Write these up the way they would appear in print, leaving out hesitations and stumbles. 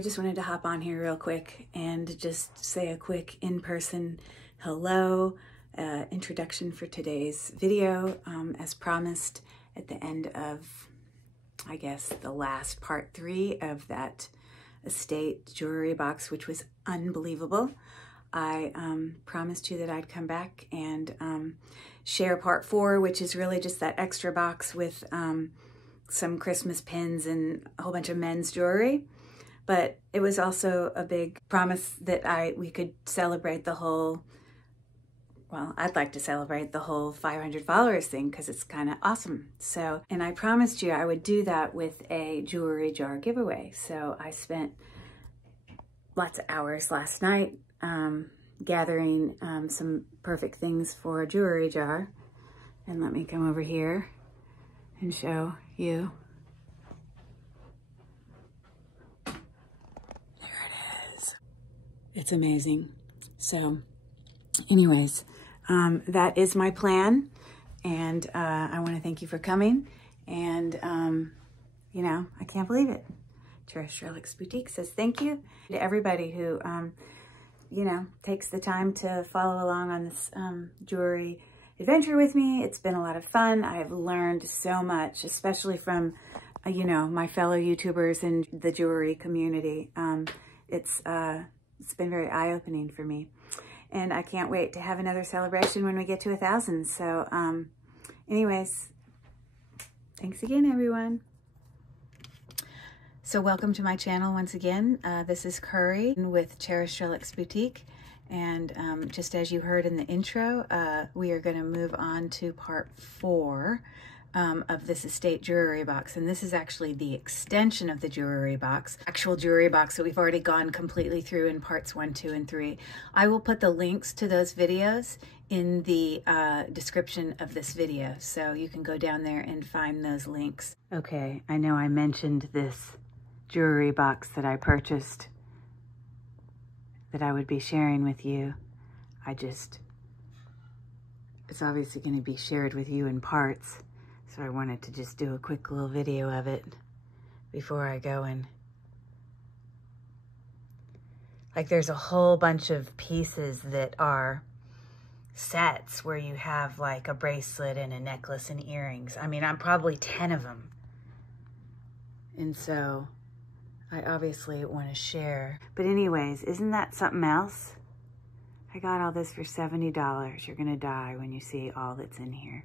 I just wanted to hop on here real quick and just say a quick in-person hello, introduction for today's video. As promised at the end of, I guess, the last part 3 of that estate jewelry box, which was unbelievable. I promised you that I'd come back and share part 4, which is really just that extra box with some Christmas pins and a whole bunch of men's jewelry. But it was also a big promise that we could celebrate the whole, well, I'd like to celebrate the whole 500 followers thing because it's kind of awesome. So, and I promised you I would do that with a jewelry jar giveaway. So I spent lots of hours last night gathering some perfect things for a jewelry jar. And let me come over here and show you. It's amazing. So anyways, that is my plan. And I want to thank you for coming. And, you know, I can't believe it. Cherished Relics Boutique says thank you to everybody who, you know, takes the time to follow along on this jewelry adventure with me. It's been a lot of fun. I've learned so much, especially from, you know, my fellow YouTubers in the jewelry community. It's been very eye-opening for me. And I can't wait to have another celebration when we get to 1,000. So anyways, thanks again, everyone. So welcome to my channel once again. This is Curry with Cherished Relics Boutique. And just as you heard in the intro, we are going to move on to part 4 of this estate jewelry box. And this is actually the extension of the jewelry box, actual jewelry box that we've already gone completely through in parts 1, 2, and 3. I will put the links to those videos in the description of this video, so you can go down there and find those links. Okay, I know I mentioned this jewelry box that I purchased that I would be sharing with you. It's obviously going to be shared with you in parts. So I wanted to just do a quick little video of it before I go in. Like, there's a whole bunch of pieces that are sets where you have like a bracelet and a necklace and earrings. I mean, I'm probably 10 of them. And so I obviously want to share. But anyways, isn't that something else? I got all this for $70. You're gonna die when you see all that's in here.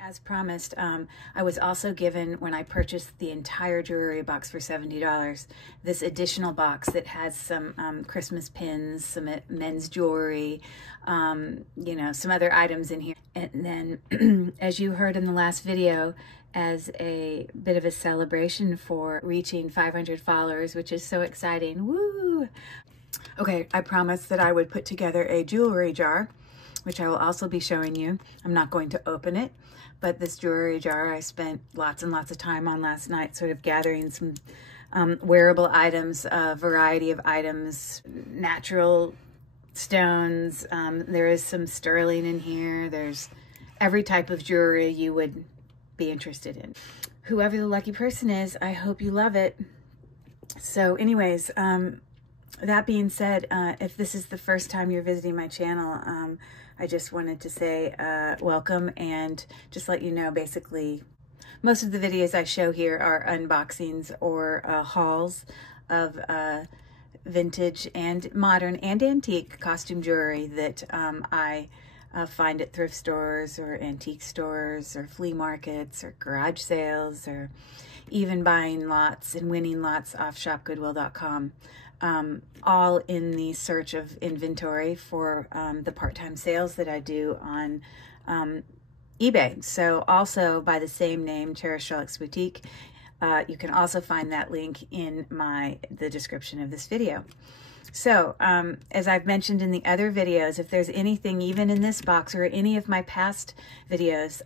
As promised, I was also given, when I purchased the entire jewelry box for $70, this additional box that has some Christmas pins, some men's jewelry, you know, some other items in here. And then, as you heard in the last video, as a bit of a celebration for reaching 500 followers, which is so exciting. Woo! Okay, I promised that I would put together a jewelry jar, which I will also be showing you. I'm not going to open it, but this jewelry jar I spent lots and lots of time on last night, sort of gathering some wearable items, a variety of items, natural stones. There is some sterling in here. There's every type of jewelry you would be interested in. Whoever the lucky person is, I hope you love it. So anyways, that being said, if this is the first time you're visiting my channel, I just wanted to say welcome and just let you know, basically, most of the videos I show here are unboxings or hauls of vintage and modern and antique costume jewelry that I find at thrift stores or antique stores or flea markets or garage sales, or even buying lots and winning lots off shopgoodwill.com. All in the search of inventory for the part-time sales that I do on eBay. So also by the same name, Cherished Relics Boutique. You can also find that link in the description of this video. So as I've mentioned in the other videos, if there's anything even in this box or any of my past videos,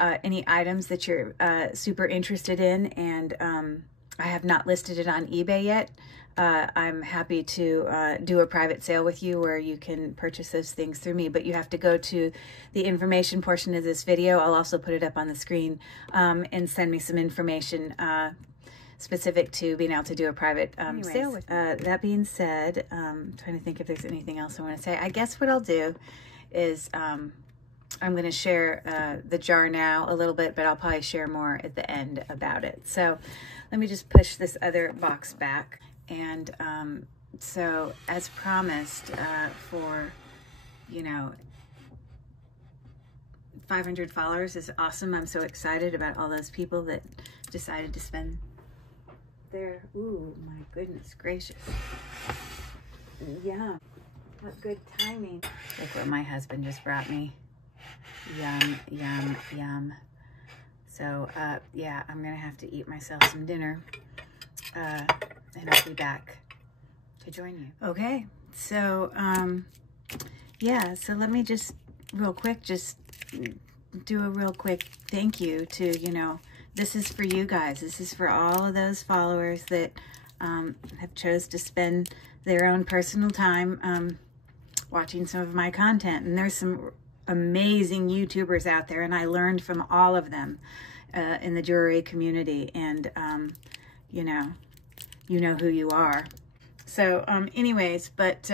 any items that you're super interested in and I have not listed it on eBay yet, I'm happy to do a private sale with you where you can purchase those things through me, but you have to go to the information portion of this video. I'll also put it up on the screen, and send me some information specific to being able to do a private sale with. That being said, I'm trying to think if there's anything else I want to say. I guess what I'll do is I'm going to share the jar now a little bit, but I'll probably share more at the end about it. So let me just push this other box back. And so as promised, for, you know, 500 followers is awesome. I'm so excited about all those people that decided to spend their, ooh, my goodness gracious. Yeah, what good timing. Look what my husband just brought me. Yum, yum, yum. So, yeah, I'm gonna have to eat myself some dinner, and I'll be back to join you. Okay, so, yeah, so let me just real quick, just do a real quick thank you to, you know, this is for you guys. This is for all of those followers that have chose to spend their own personal time watching some of my content. And there's some amazing YouTubers out there, and I learned from all of them in the jewelry community. And you know who you are. So anyways, but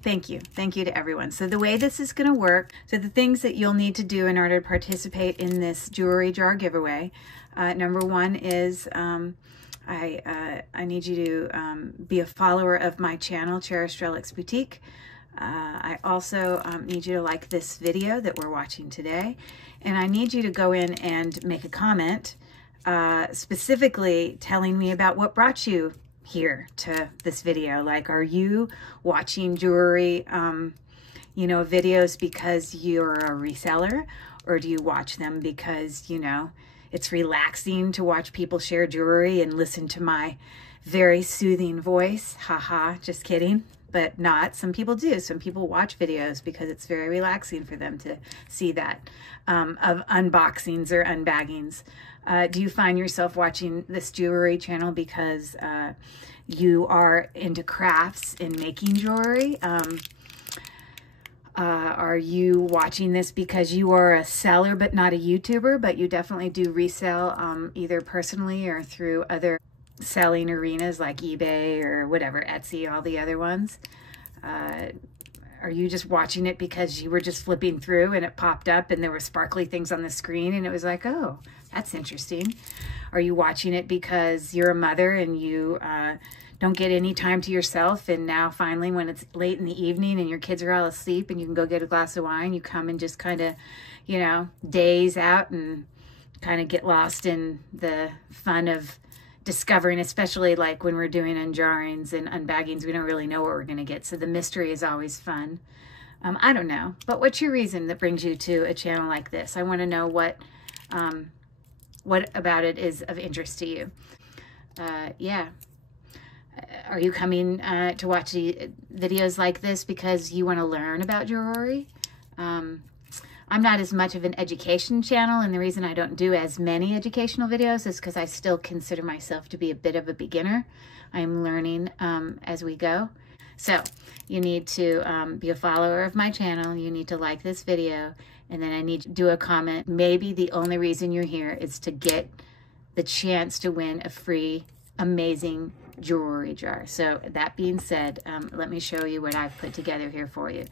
thank you to everyone. So the way this is going to work, so the things that you'll need to do in order to participate in this jewelry jar giveaway, number one is I need you to be a follower of my channel, Cherished Relics Boutique. I also need you to like this video that we're watching today, and I need you to go in and make a comment specifically telling me about what brought you here to this video. Like, are you watching jewelry you know, videos because you're a reseller, or do you watch them because, you know, it's relaxing to watch people share jewelry and listen to my very soothing voice? Haha, just kidding. But not. Some people do. Some people watch videos because it's very relaxing for them to see that, of unboxings or unbaggings. Do you find yourself watching this jewelry channel because you are into crafts and making jewelry? Are you watching this because you are a seller but not a YouTuber, but you definitely do resell either personally or through other selling arenas like eBay or whatever, Etsy, all the other ones? Are you just watching it because you were just flipping through and it popped up and there were sparkly things on the screen and it was like, oh, that's interesting? Are you watching it because you're a mother and you don't get any time to yourself, and now finally when it's late in the evening and your kids are all asleep and you can go get a glass of wine, you come and just kind of, you know, daze out and kind of get lost in the fun of discovering, especially like when we're doing unjarrings and unbaggings, we don't really know what we're going to get. So the mystery is always fun. I don't know, but what's your reason that brings you to a channel like this? I want to know what about it is of interest to you. Yeah. Are you coming to watch the videos like this because you want to learn about jewelry? I'm not as much of an education channel, and the reason I don't do as many educational videos is because I still consider myself to be a bit of a beginner. I'm learning as we go. So you need to be a follower of my channel. You need to like this video, and then I need to do a comment. Maybe the only reason you're here is to get the chance to win a free, amazing jewelry jar. So that being said, let me show you what I've put together here for you.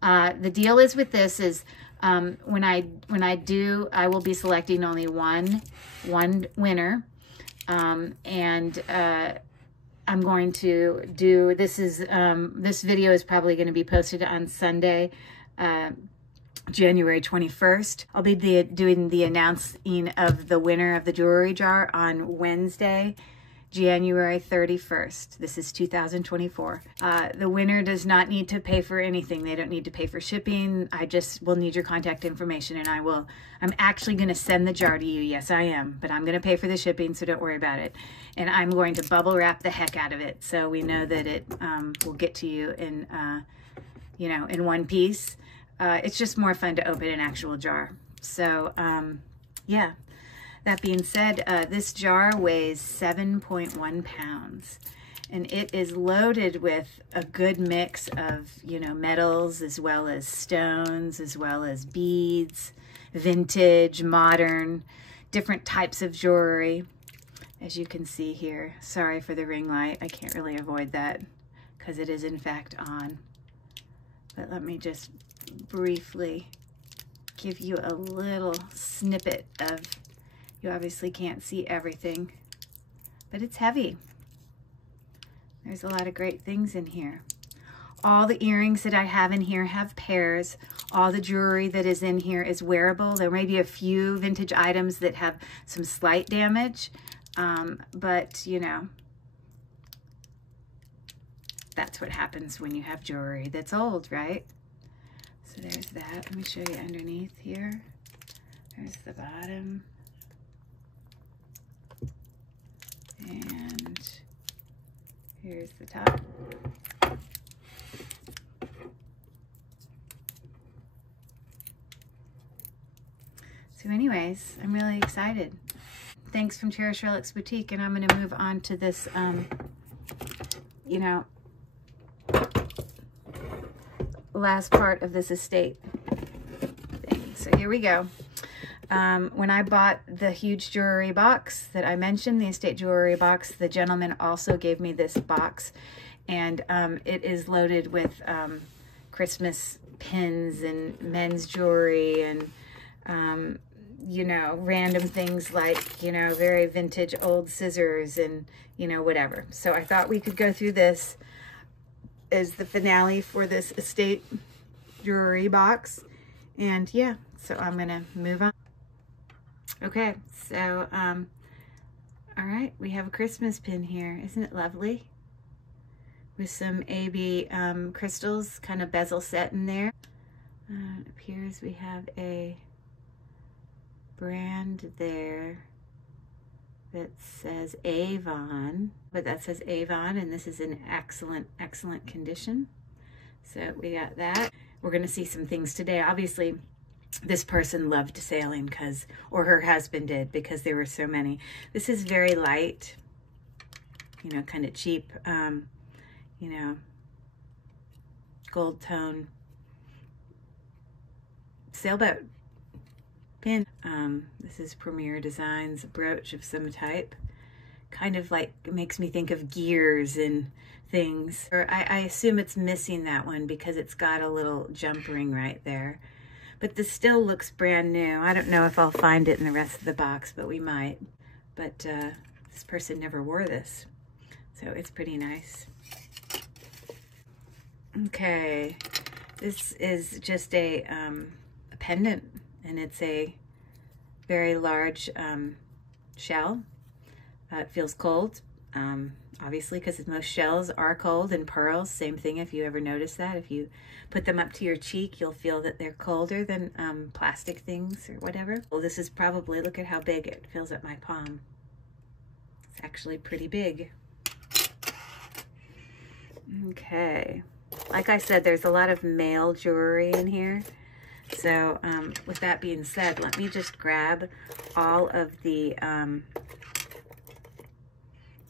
The deal is with this is when I do, I will be selecting only one winner, and I'm going to do, this video is probably going to be posted on Sunday, January 21st. I'll be doing the announcing of the winner of the jewelry jar on Wednesday, January 31st. This is 2024. The winner does not need to pay for anything. They don't need to pay for shipping. I just will need your contact information, and I'm actually going to send the jar to you. Yes, I am, but I'm going to pay for the shipping, so don't worry about it. And I'm going to bubble wrap the heck out of it, so we know that it will get to you in, you know, in one piece. It's just more fun to open an actual jar. So, yeah. That being said, this jar weighs 7.1 pounds, and it is loaded with a good mix of, you know, metals as well as stones, as well as beads, vintage, modern, different types of jewelry. as you can see here. Sorry for the ring light. I can't really avoid that because it is in fact on. But let me just briefly give you a little snippet of, you obviously can't see everything, but it's heavy. There's a lot of great things in here. All the earrings that I have in here have pairs. All the jewelry that is in here is wearable. There may be a few vintage items that have some slight damage, but you know, that's what happens when you have jewelry that's old, right? So there's that. Let me show you underneath here. There's the bottom. And here's the top. So anyways, I'm really excited. Thanks from Cherished Relics Boutique, and I'm going to move on to this, you know, last part of this estate thing. So here we go. When I bought the huge jewelry box that I mentioned, the estate jewelry box, the gentleman also gave me this box, and it is loaded with Christmas pins and men's jewelry and you know, random things like, you know, very vintage old scissors and, you know, whatever. So I thought we could go through this as the finale for this estate jewelry box. And yeah, so I'm gonna move on. Okay, so, all right, we have a Christmas pin here. Isn't it lovely? With some AB crystals, kind of bezel set in there. It appears we have a brand there that says Avon, but that says Avon, and this is in excellent, excellent condition. So we got that. We're gonna see some things today. Obviously, this person loved sailing because, or her husband did, because there were so many. This is very light, you know, kind of cheap, you know, gold tone sailboat pin. This is Premier Designs brooch of some type. Kind of like, it makes me think of gears and things. Or I assume it's missing that one because it's got a little jump ring right there. But this still looks brand new. I don't know if I'll find it in the rest of the box, but we might. But this person never wore this, so it's pretty nice. Okay, this is just a pendant, and it's a very large shell. It feels cold, obviously, because most shells are cold, and pearls, same thing. If you ever notice that, if you put them up to your cheek, you'll feel that they're colder than plastic things or whatever. Well, this is probably, look at how big it fills up my palm. It's actually pretty big. Okay, like I said, there's a lot of male jewelry in here. So with that being said, let me just grab all of the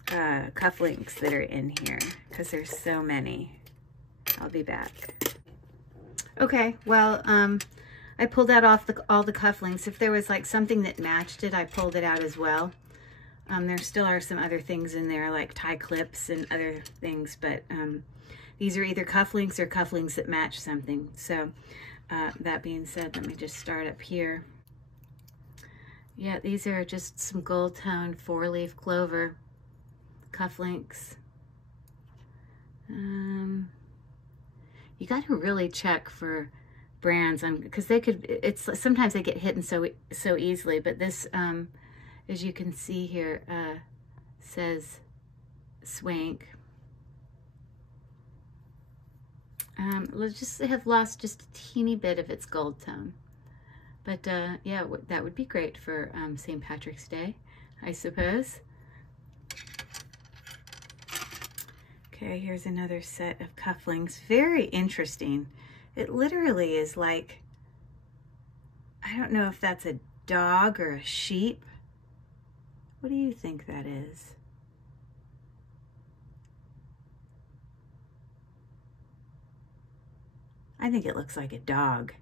cufflinks that are in here because there's so many. I'll be back. Okay, well, I pulled out all the cufflinks. If there was like something that matched it, I pulled it out as well. There still are some other things in there like tie clips and other things, but these are either cufflinks or cufflinks that match something. So that being said, let me just start up here. Yeah, these are just some gold tone 4-leaf clover cufflinks. You got to really check for brands on, because they could, it's sometimes they get hidden so easily, but this as you can see here says Swank. Let's just have lost just a teeny bit of its gold tone, but yeah, that would be great for St. Patrick's Day, I suppose. Okay, here's another set of cufflinks. Very interesting. It literally is like, I don't know if that's a dog or a sheep. What do you think that is? I think it looks like a dog.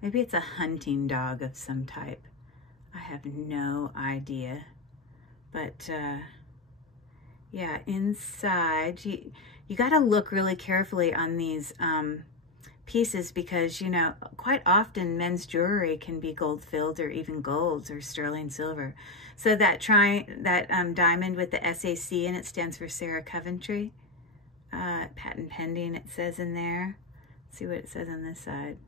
Maybe it's a hunting dog of some type. I have no idea. But yeah, inside, you got to look really carefully on these pieces because, you know, quite often men's jewelry can be gold filled or even golds or sterling silver. So that diamond with the SAC in it stands for Sarah Coventry. Patent pending, it says in there. Let's see what it says on this side.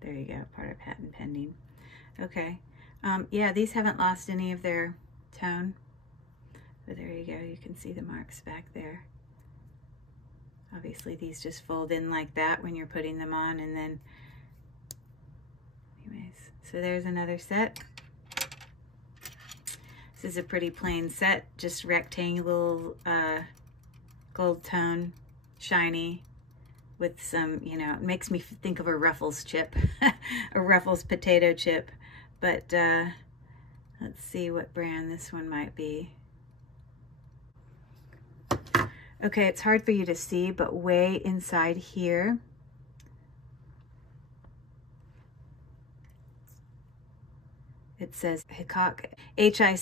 There you go, part of patent pending. Okay. Yeah, these haven't lost any of their tone. So there you go, you can see the marks back there. Obviously these just fold in like that when you're putting them on, and then anyways, so there's another set. This is a pretty plain set, just rectangular gold tone, shiny, with some, you know, it makes me think of a Ruffles chip, a Ruffles potato chip. But let's see what brand this one might be. Okay, it's hard for you to see, but way inside here, it says Hickok, Hickok,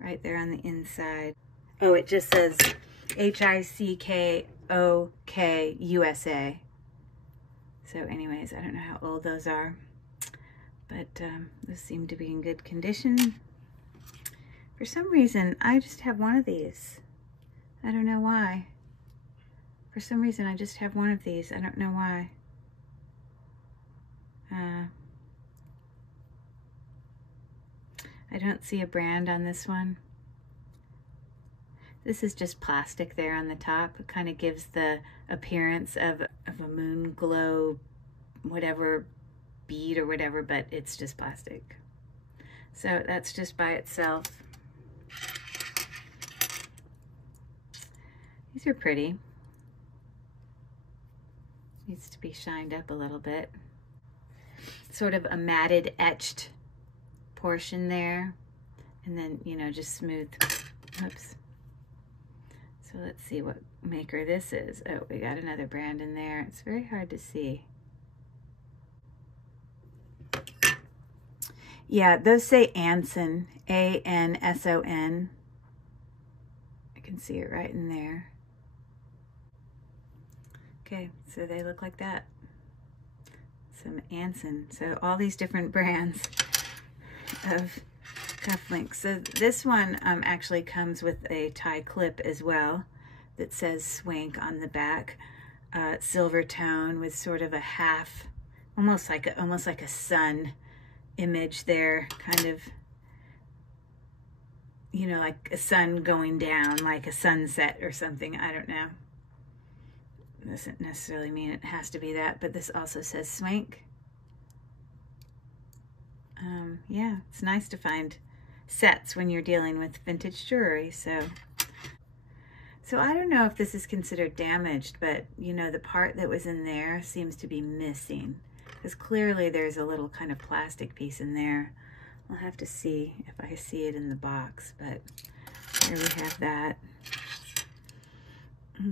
right there on the inside. Oh, it just says Hickok USA. So anyways, I don't know how old those are, but those seem to be in good condition. For some reason, I just have one of these. I don't know why. For some reason, I just have one of these. I don't know why. I don't see a brand on this one. This is just plastic there on the top. It kind of gives the appearance of a moon glow, whatever, bead or whatever, but it's just plastic. So that's just by itself. These are pretty. Needs to be shined up a little bit. Sort of a matted, etched portion there. And then, you know, just smooth. Oops. So let's see what maker this is. Oh, we got another brand in there. It's very hard to see. Yeah, those say Anson, A-N-S-O-N. I can see it right in there. Okay, so they look like that. Some Anson. So all these different brands of cufflinks. So this one actually comes with a tie clip as well that says Swank on the back. Silver tone with sort of a half, almost like a sun image there, kind of, you know, like a sun going down, like a sunset or something. I don't know. Doesn't necessarily mean it has to be that, but this also says Swank. Yeah, it's nice to find sets when you're dealing with vintage jewelry. So I don't know if this is considered damaged, but you know, the part that was in there seems to be missing, because clearly there's a little kind of plastic piece in there. I'll have to see if I see it in the box, but here we have that.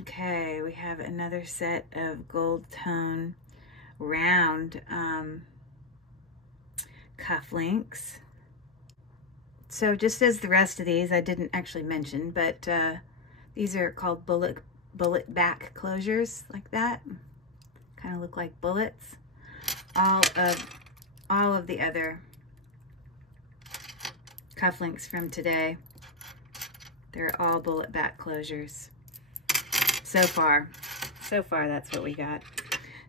Okay, we have another set of gold tone round cufflinks. So just as the rest of these, I didn't actually mention, but these are called bullet back closures, like that. Kind of look like bullets. All of the other cufflinks from today, they're all bullet back closures. So far, that's what we got.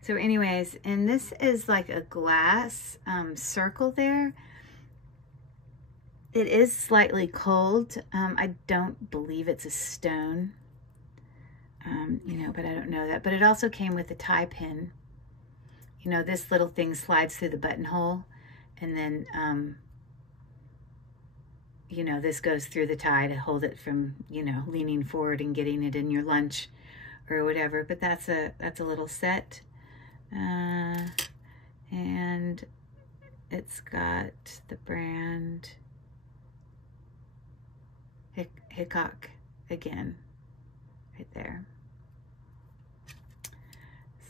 So anyways, and this is like a glass circle there. It is slightly cold. I don't believe it's a stone, you know, but I don't know that. But it also came with a tie pin. You know, this little thing slides through the buttonhole, and then, you know, this goes through the tie to hold it from, you know, leaning forward and getting it in your lunch or whatever. But that's a little set. And it's got the brand Hickok again, right there.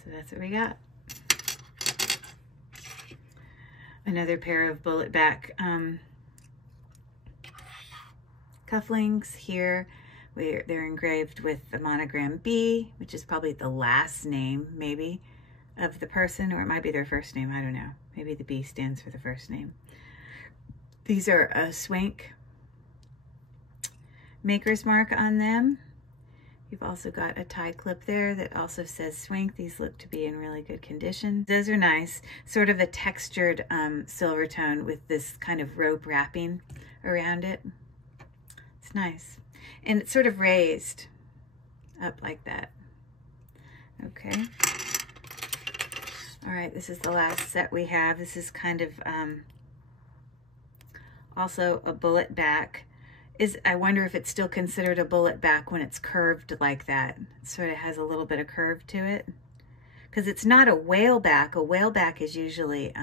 So that's what we got. Another pair of bullet back cufflinks here. They're engraved with the monogram B, which is probably the last name, maybe, of the person, or it might be their first name. I don't know. Maybe the B stands for the first name. These are a Swank maker's mark on them. You've also got a tie clip there that also says Swank. These look to be in really good condition. Those are nice. Sort of a textured silver tone with this kind of rope wrapping around it. It's nice. And it's sort of raised up like that. Okay. All right, this is the last set we have. This is kind of also a bullet back. I wonder if it's still considered a bullet back when it's curved like that. It sort of has a little bit of curve to it. Because it's not a whale back. A whale back is usually,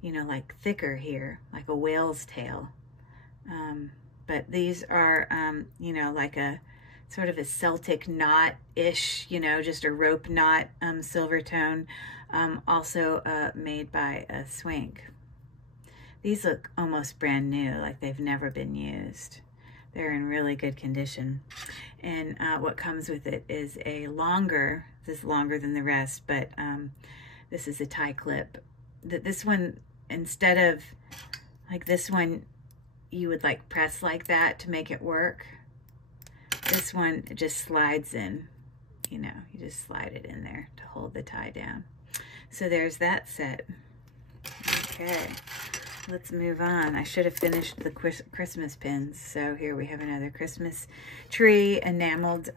you know, like thicker here, like a whale's tail. But these are, you know, like a sort of a Celtic knot-ish, you know, just a rope knot silver tone, also made by a Swank. These look almost brand new, like they've never been used. They're in really good condition. And what comes with it is a longer, this is longer than the rest, but this is a tie clip. This one, instead of like this one, you would like press like that to make it work. This one just slides in, you know, you just slide it in there to hold the tie down. So there's that set. Okay. Let's move on. I should have finished the Christmas pins. So here we have another Christmas tree, enameled.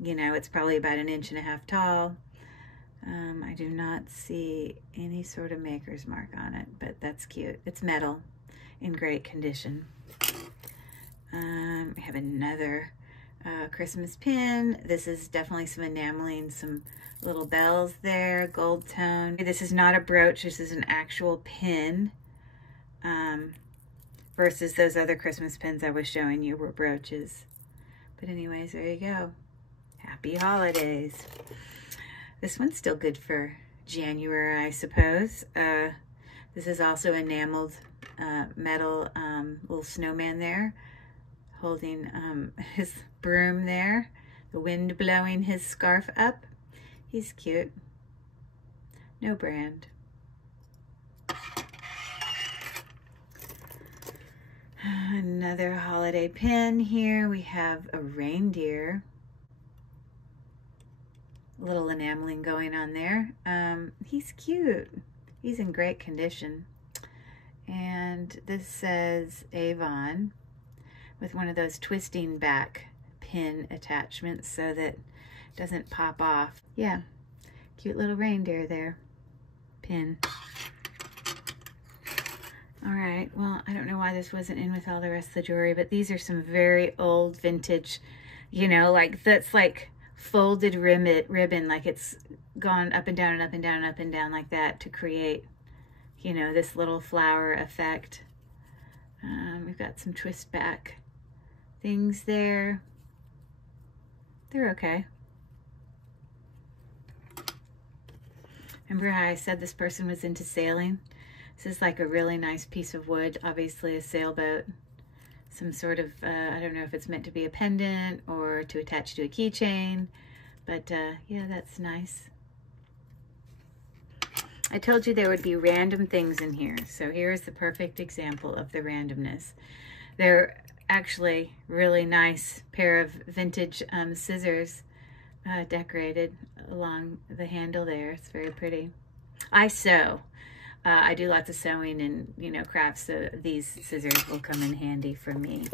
You know, it's probably about 1.5 inches tall. I do not see any sort of maker's mark on it, but that's cute. It's metal in great condition. We have another Christmas pin. This is definitely some enameling, some little bells there, gold tone. This is not a brooch. This is an actual pin. Versus those other Christmas pins I was showing you were brooches. But anyways, there you go. Happy holidays. This one's still good for January, I suppose. This is also enameled metal little snowman there, holding his broom there, the wind blowing his scarf up. He's cute. No brand. Another holiday pin here. We have a reindeer. A little enameling going on there. He's cute. He's in great condition. And this says Avon with one of those twisting back pin attachments so that it doesn't pop off. Yeah, cute little reindeer there. Pin. All right, well, I don't know why this wasn't in with all the rest of the jewelry, but these are some very old vintage, you know, like that's like folded ribbon, like it's gone up and down and up and down and up and down like that to create, you know, this little flower effect. We've got some twist back things there. They're okay. Remember how I said this person was into sailing? This is like a really nice piece of wood, obviously a sailboat. Some sort of, I don't know if it's meant to be a pendant or to attach to a keychain, but yeah, that's nice. I told you there would be random things in here, so here's the perfect example of the randomness. They're actually really nice pair of vintage scissors decorated along the handle there. It's very pretty. I sew. I do lots of sewing and, you know, crafts, so these scissors will come in handy for me.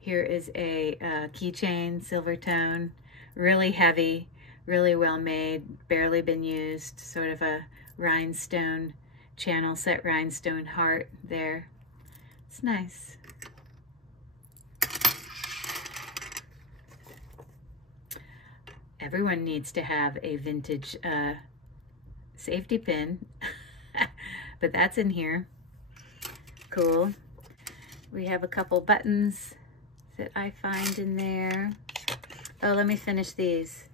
Here is a keychain, silver tone, really heavy, really well made, barely been used, sort of a rhinestone channel set rhinestone heart there. It's nice. Everyone needs to have a vintage safety pin, but that's in here. Cool. We have a couple buttons that I find in there. Oh, let me finish these.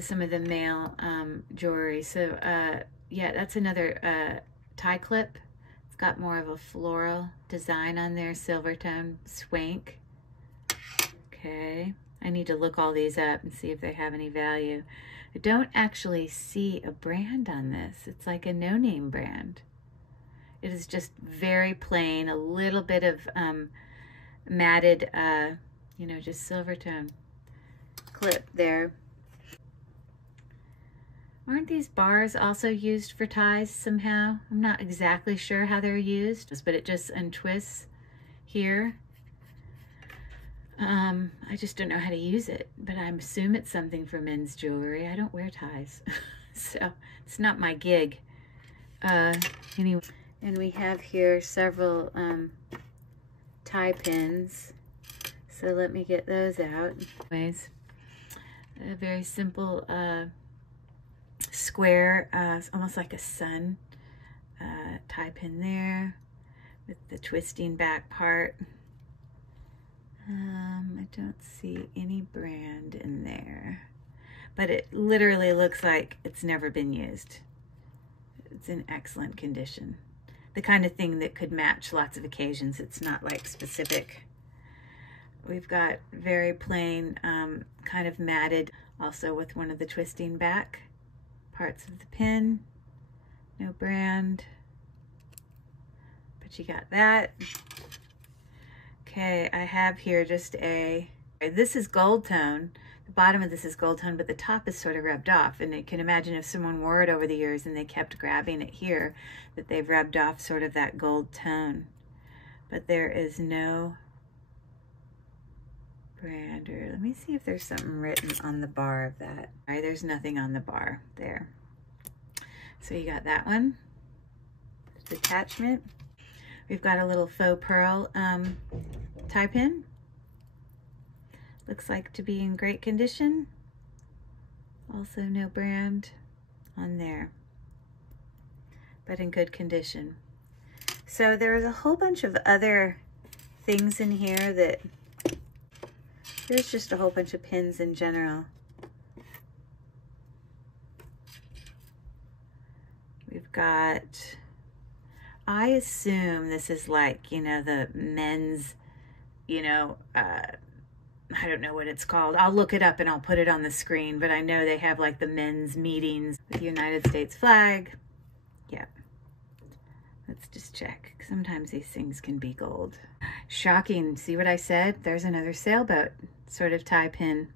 Some of the male jewelry. So yeah, that's another tie clip. It's got more of a floral design on there, silver tone swank. Okay, I need to look all these up and see if they have any value. I don't actually see a brand on this. It's like a no-name brand. It is just very plain, a little bit of matted, you know, just silver tone clip there. Aren't these bars also used for ties somehow? I'm not exactly sure how they're used, but it just untwists here. I just don't know how to use it, but I assume it's something for men's jewelry. I don't wear ties, so it's not my gig. Anyway, and we have here several tie pins. So let me get those out. Anyways, a very simple square, almost like a sun tie pin there with the twisting back part. I don't see any brand in there, but it literally looks like it's never been used. It's in excellent condition. The kind of thing that could match lots of occasions. It's not like specific. We've got very plain, kind of matted, also with one of the twisting back parts of the pin. No brand, but you got that. Okay, I have here just this is gold tone. The bottom of this is gold tone, but the top is sort of rubbed off. And I can imagine if someone wore it over the years and they kept grabbing it here, that they've rubbed off sort of that gold tone. But there is no brand, or let me see if there's something written on the bar of that. All right, there's nothing on the bar there. So you got that one, detachment. We've got a little faux pearl tie pin. Looks like to be in great condition. Also no brand on there, but in good condition. So there's a whole bunch of other things in here that, there's just a whole bunch of pins in general. We've got, I assume this is like, you know, the men's, you know, I don't know what it's called. I'll look it up and I'll put it on the screen, but I know they have like the men's meetings with the United States flag. Yep. Let's just check. Sometimes these things can be gold. Shocking. See what I said? There's another sailboat sort of tie pin.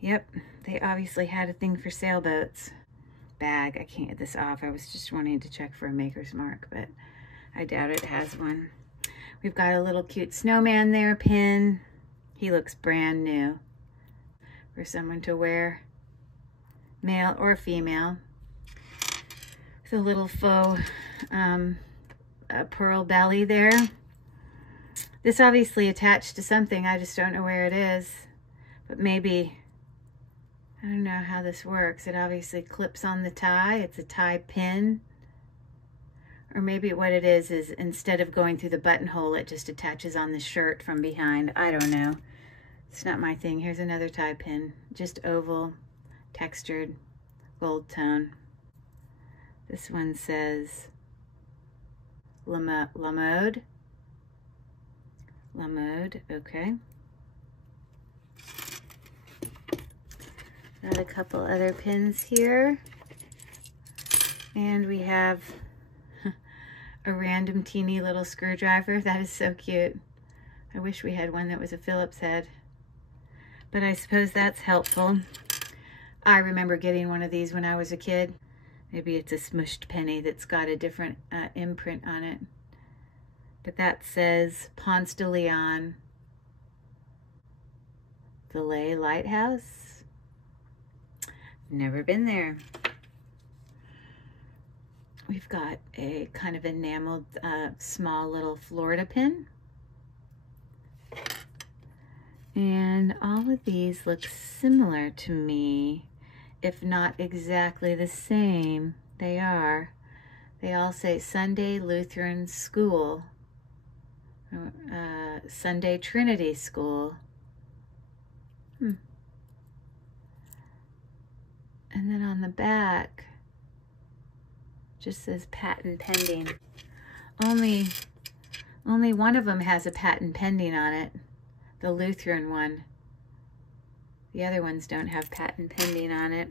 Yep. They obviously had a thing for sailboats. Bag. I can't get this off. I was just wanting to check for a maker's mark, but I doubt it has one. We've got a little cute snowman there, pin. He looks brand new for someone to wear, male or female. With a little faux pearl belly there. This obviously attached to something. I just don't know where it is, but maybe, I don't know how this works. It obviously clips on the tie. It's a tie pin. Or maybe what it is instead of going through the buttonhole, it just attaches on the shirt from behind. I don't know. It's not my thing. Here's another tie pin. Just oval, textured, gold tone. This one says La Mode. La Mode, okay. Got a couple other pins here. And we have a random teeny little screwdriver. That is so cute. I wish we had one that was a Phillips head, but I suppose that's helpful. I remember getting one of these when I was a kid. Maybe it's a smushed penny that's got a different imprint on it, but that says Ponce de Leon Valet Lighthouse. Never been there. We've got a kind of enameled small little Florida pin. And all of these look similar to me, if not exactly the same. They are. They all say Sunday Lutheran School, Sunday Trinity School. And then on the back, just says patent pending. only one of them has a patent pending on it, the Lutheran one. The other ones don't have patent pending on it.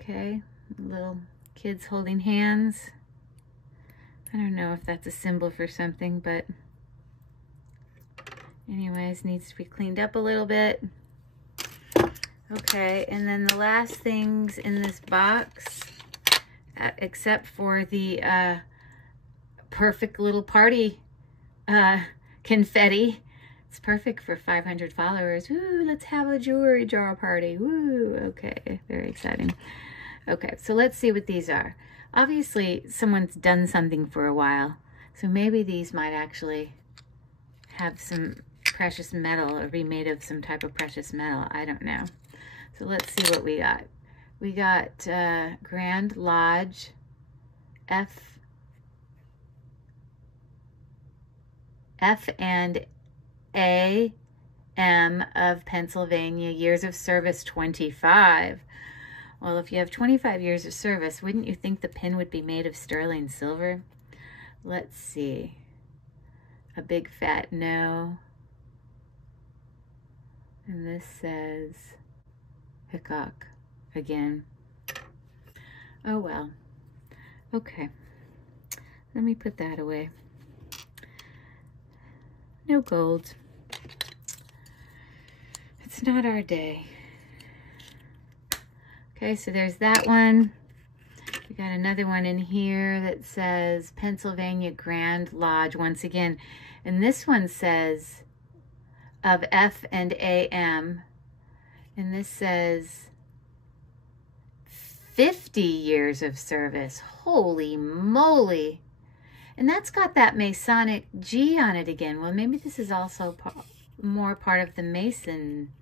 Okay, little kids holding hands. I don't know if that's a symbol for something, but anyways, needs to be cleaned up a little bit. Okay, and then the last things in this box, except for the perfect little party confetti. It's perfect for 500 followers. Woo, let's have a jewelry jar party. Woo, okay, very exciting. Okay, so let's see what these are. Obviously, someone's done something for a while, so maybe these might actually have some precious metal or be made of some type of precious metal. I don't know. So let's see what we got. We got Grand Lodge F and A.M. of Pennsylvania, years of service 25. Well, if you have 25 years of service, wouldn't you think the pin would be made of sterling silver? Let's see. A big fat no. And this says Hickok again. Oh well. Okay. Let me put that away. No gold. It's not our day. Okay, so there's that one. We got another one in here that says Pennsylvania Grand Lodge once again. And this one says of F and AM. And this says 50 years of service. Holy moly. And that's got that Masonic G on it again. Well, maybe this is also more part of the Mason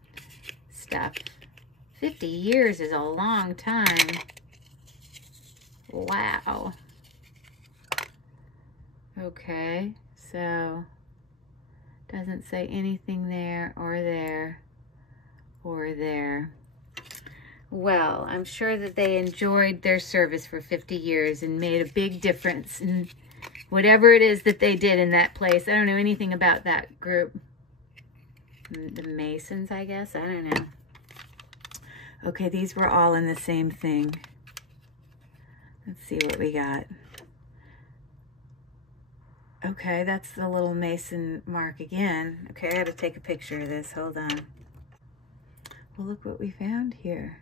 stuff. 50 years is a long time. Wow. Okay, so doesn't say anything there or there or there. Well, I'm sure that they enjoyed their service for 50 years and made a big difference in whatever it is that they did in that place. I don't know anything about that group. The Masons, I guess. I don't know. Okay, these were all in the same thing. Let's see what we got. Okay, that's the little Mason mark again. Okay, I gotta take a picture of this. Hold on. Well, look what we found here.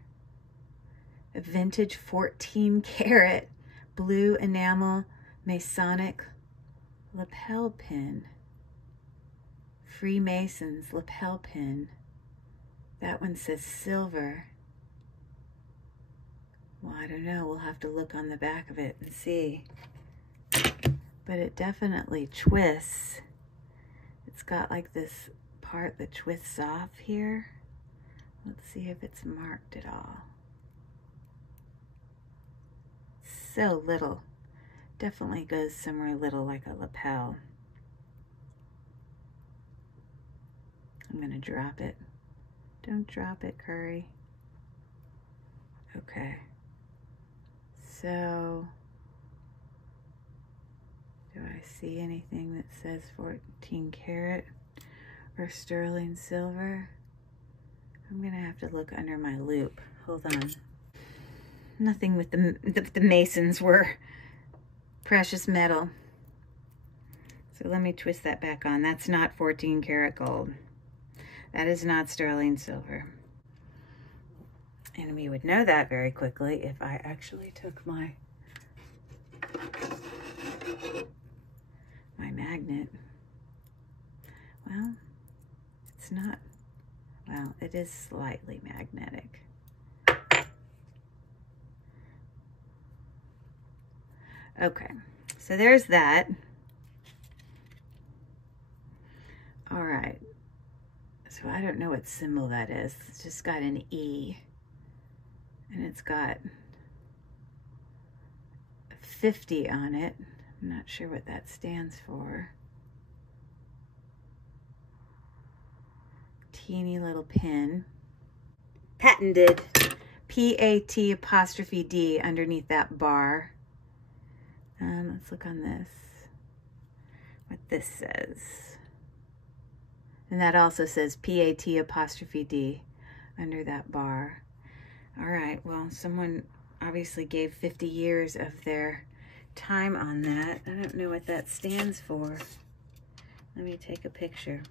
A vintage 14 karat blue enamel Masonic lapel pin. Freemasons lapel pin. That one says silver. Well, I don't know. We'll have to look on the back of it and see. But it definitely twists. It's got like this part that twists off here. Let's see if it's marked at all. So little. Definitely goes somewhere little like a lapel. I'm gonna drop it. Don't drop it, Curry. Okay. So, do I see anything that says 14 karat or sterling silver? I'm gonna have to look under my loop. Hold on. Nothing with the Masons were precious metal. So let me twist that back on. That's not 14 karat gold. That is not sterling silver. And we would know that very quickly if I actually took my magnet. Well, it's not. Well, it is slightly magnetic. Okay, so there's that. All right. So I don't know what symbol that is. It's just got an E. And it's got 50 on it. I'm not sure what that stands for. Teeny little pin. Patented. P-A-T apostrophe D underneath that bar. Let's look on this, what this says. And that also says PAT''D under that bar. All right, well, someone obviously gave 50 years of their time on that. I don't know what that stands for. Let me take a picture.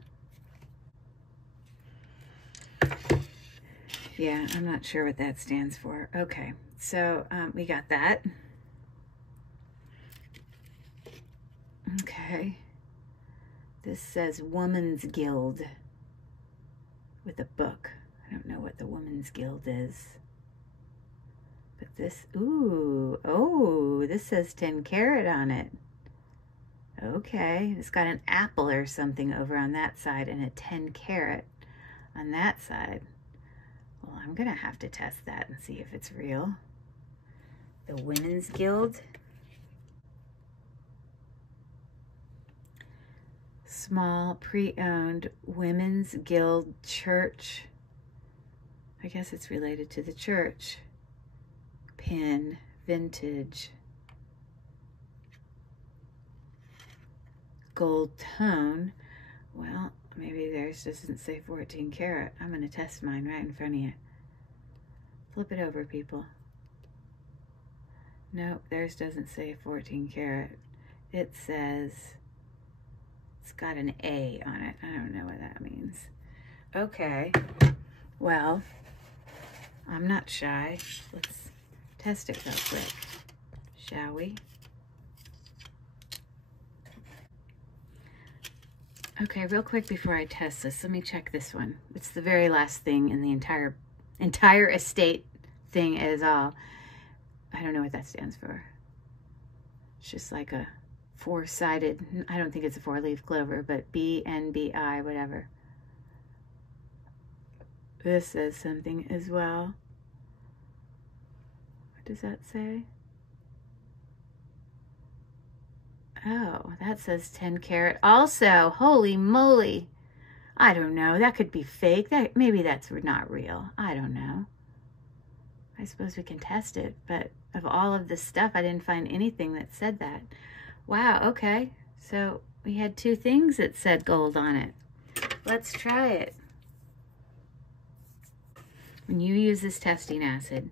Yeah, I'm not sure what that stands for. Okay, so we got that. Okay. This says Woman's Guild with a book. I don't know what the Woman's Guild is. But this, ooh, oh, this says 10 karat on it. Okay, it's got an apple or something over on that side and a 10 karat on that side. Well, I'm gonna have to test that and see if it's real. The Women's Guild. Small pre-owned Women's Guild Church. I guess it's related to the church. Pin, vintage. Gold tone. Well, maybe theirs doesn't say 14 karat. I'm gonna test mine right in front of you. Flip it over, people. Nope, theirs doesn't say 14 karat. It says, it's got an A on it. I don't know what that means. Okay, well, I'm not shy. Let's test it real quick, shall we? Okay, real quick before I test this, let me check this one. It's the very last thing in the entire estate thing is all. I don't know what that stands for. It's just like a four-sided, I don't think it's a four-leaf clover, but BNBI, whatever. This says something as well. What does that say? Oh, that says 10 karat also. Holy moly. I don't know. That could be fake. Maybe that's not real. I don't know. I suppose we can test it, but of all of this stuff, I didn't find anything that said that. Wow, okay. So we had two things that said gold on it. Let's try it. When you use this testing acid,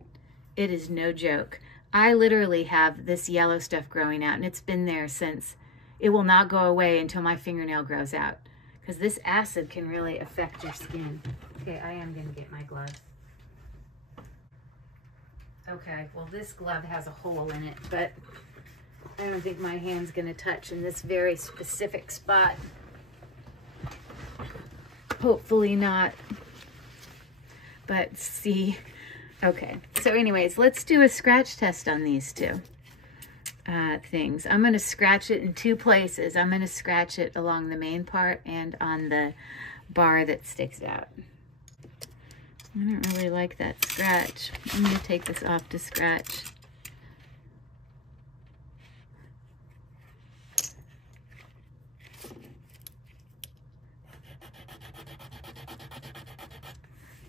it is no joke. I literally have this yellow stuff growing out, and it's been there since. It will not go away until my fingernail grows out, because this acid can really affect your skin. Okay, I am going to get my gloves. Okay, well, this glove has a hole in it, but I don't think my hand's going to touch in this very specific spot. Hopefully not. But see, okay. So anyways, let's do a scratch test on these two things. I'm going to scratch it in two places. I'm going to scratch it along the main part and on the bar that sticks out. I don't really like that scratch. I'm going to take this off to scratch.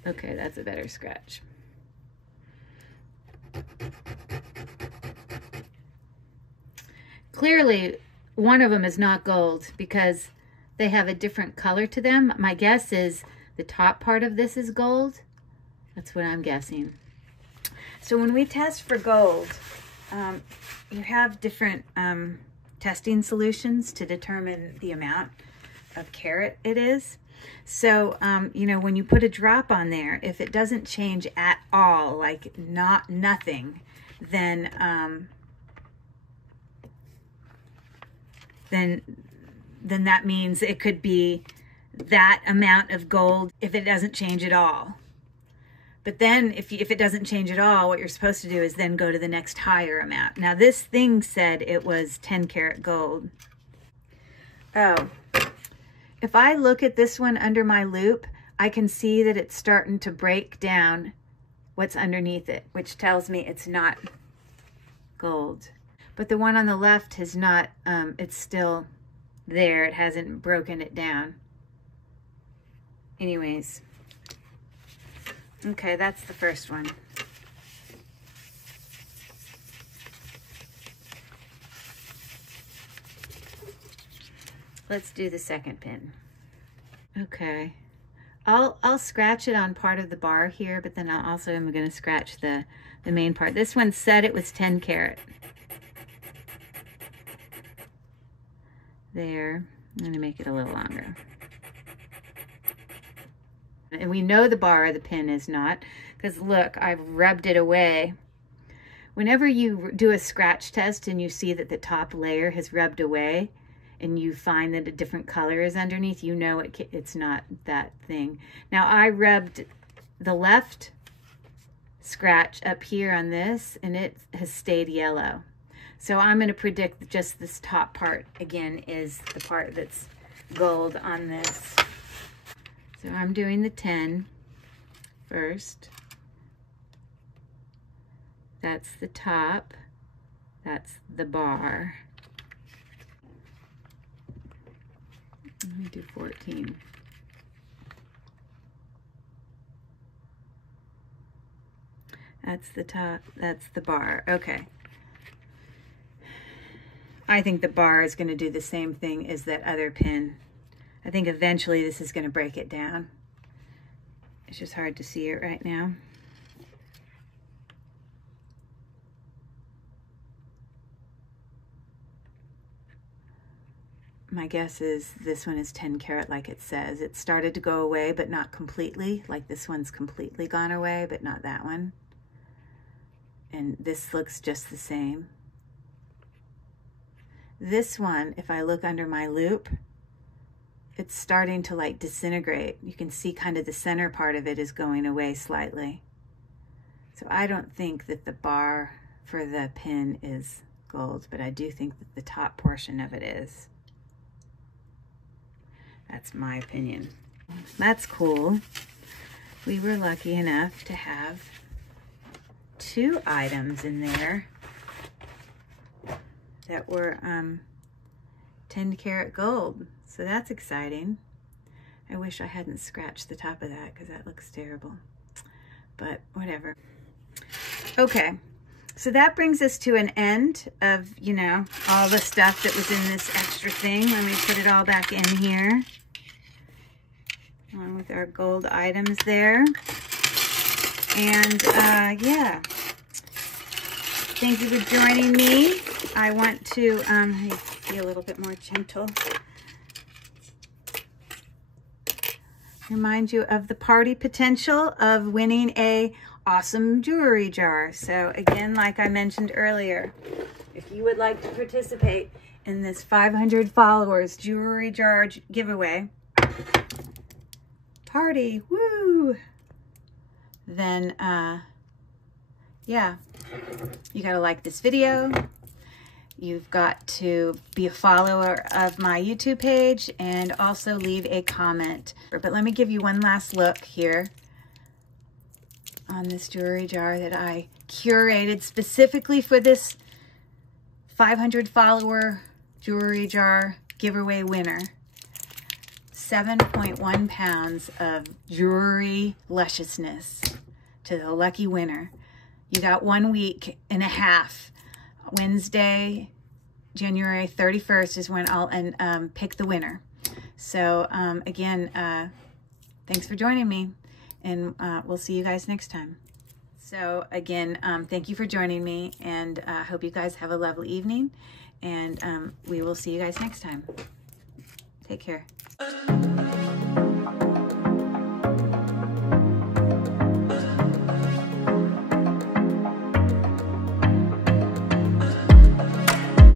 Okay, that's a better scratch. Clearly, one of them is not gold because they have a different color to them. My guess is the top part of this is gold. That's what I'm guessing. So when we test for gold, you have different testing solutions to determine the amount of carat it is. So, you know, when you put a drop on there, if it doesn't change at all, like nothing, then that means it could be that amount of gold if it doesn't change at all. But then if it doesn't change at all, what you're supposed to do is then go to the next higher amount. Now this thing said it was 10 karat gold. Oh, if I look at this one under my loop, I can see that it's starting to break down what's underneath it, which tells me it's not gold. But the one on the left has not, it's still there. It hasn't broken it down. Anyways. Okay, that's the first one. let's do the second pin. Okay. I'll scratch it on part of the bar here, but then I also am going to scratch the main part. This one said it was 10 karat. There. I'm going to make it a little longer. And we know the bar, the pin is not, because look, I've rubbed it away. Whenever you do a scratch test and you see that the top layer has rubbed away, and you find that a different color is underneath, you know it's not that thing. Now I rubbed the left scratch up here on this, and it has stayed yellow. So I'm going to predict that just this top part, again, is the part that's gold on this. So I'm doing the 10 first. That's the top. That's the bar. Let me do 14. That's the top, that's the bar. Okay. I think the bar is going to do the same thing as that other pin. I think eventually this is going to break it down. It's just hard to see it right now. My guess is this one is 10 karat like it says. It started to go away, but not completely. Like this one's completely gone away, but not that one. And this looks just the same. This one, if I look under my loop, it's starting to like disintegrate. You can see kind of the center part of it is going away slightly. So I don't think that the bar for the pin is gold, but I do think that the top portion of it is. That's my opinion. That's cool. We were lucky enough to have 2 items in there that were 10 karat gold. So that's exciting. I wish I hadn't scratched the top of that because that looks terrible. But whatever. Okay. So that brings us to an end of, you know, all the stuff that was in this extra thing. Let me put it all back in here. Along with our gold items there. And yeah, thank you for joining me. I want to be a little bit more gentle. Remind you of the party potential of winning a awesome jewelry jar. So again, like I mentioned earlier, if you would like to participate in this 500 followers jewelry jar giveaway, party, woo, then yeah, you gotta like this video. You've got to be a follower of my YouTube page and also leave a comment. But let me give you one last look here on this jewelry jar that I curated specifically for this 500 follower jewelry jar giveaway winner. 7.1 pounds of jewelry lusciousness to the lucky winner. You got 1 week and a half. Wednesday, January 31st is when I'll pick the winner. So again, thanks for joining me, and we'll see you guys next time. So again, thank you for joining me, and I hope you guys have a lovely evening, and we will see you guys next time. Take care.